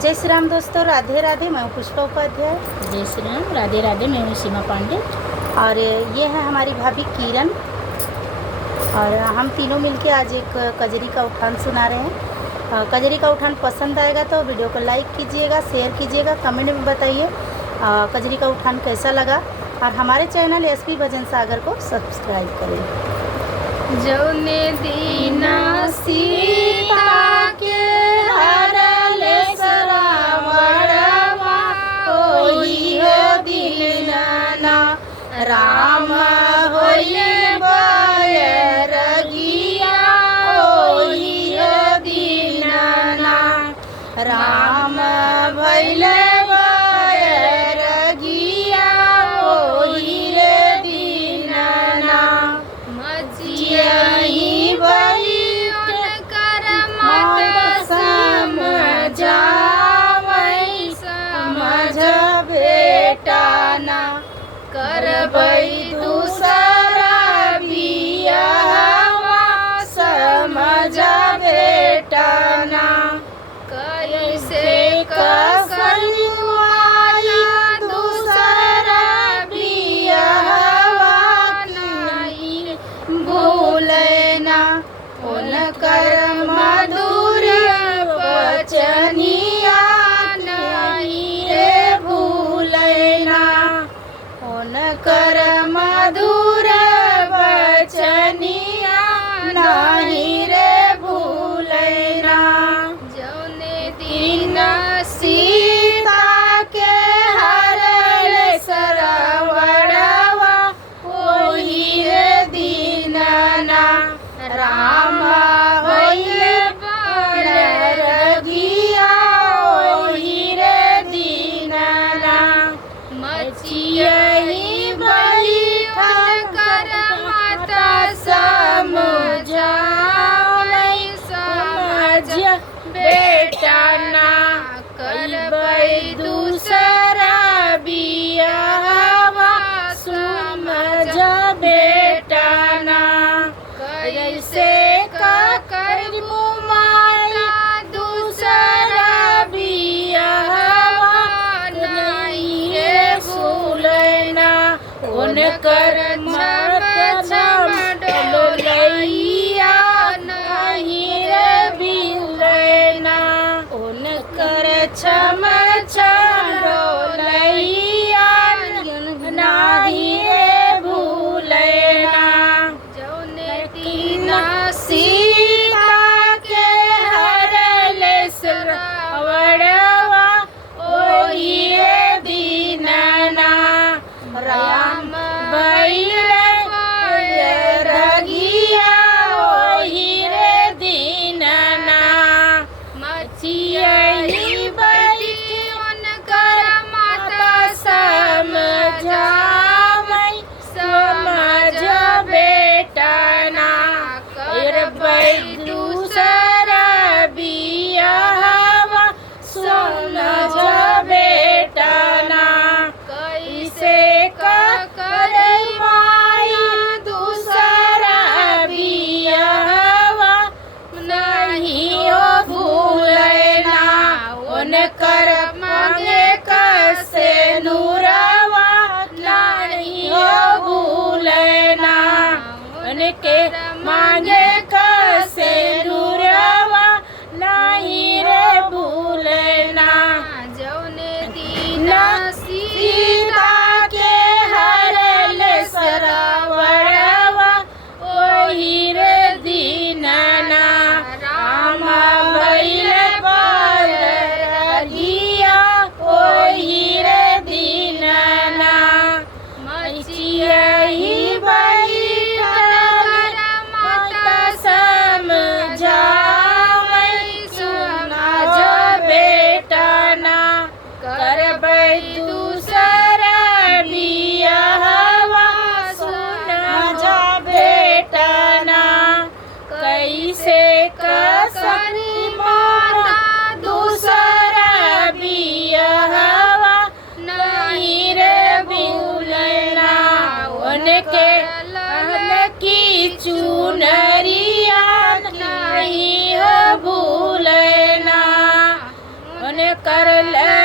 जय श्री राम दोस्तों, राधे राधे। मैं हूँ पुष्पा उपाध्याय। जय श्री राम, राधे राधे। मैं हूँ सीमा पांडे और ये है हमारी भाभी किरण। और हम तीनों मिलके आज एक कजरी का उठान सुना रहे हैं। कजरी का उठान पसंद आएगा तो वीडियो को लाइक कीजिएगा, शेयर कीजिएगा, कमेंट में बताइए कजरी का उठान कैसा लगा। और हमारे चैनल एसपी भजन सागर को सब्सक्राइब करें। जौने दीना सीता के हरले सरावड़वा होई हो दीनाना राम होइले बैरगिया होई हो दीनाना राम भइले बैरगिया होई रे दीनाना मजियाही बलि उनकर मत समझावै समझ बेटाना करबै दूसरा बियाहवा समझ बेटाना कैसे कसलुआई दूसरा बियाहवा नहीं भूलना उनकर मधुर वचनिया नहीं रे भूलना उनकर मधुर वचनिया नहीं रे भूलना जौने दिन सीता के हरले सरावड़वा ओही रे दीनाना राम होइले बैरगिया ओही रे दीनाना मचियही बलि उनकर माता समझावै समझ बेटाना करबै दूसरा बियाहवा समझ बेटाना कैसे कर मुमाला दूसरा बियाहवा नहीं रे भूलना उनकर डोलैया नहीं रे बिलना उनकर छम डोलैया नहीं रे भूलना जौने तीना सीता के हरले सरावड़वा ओही रे दीनाना राम भइले बैरगिया ओही रे दीनाना मचियही बलि उनकर माता समझावै समझ बेटाना करबै दूसरा बियाहवा समझ बेटाना कैसे करे माई दूसरा बियाहवा नहीं हो भूलना उन कर ले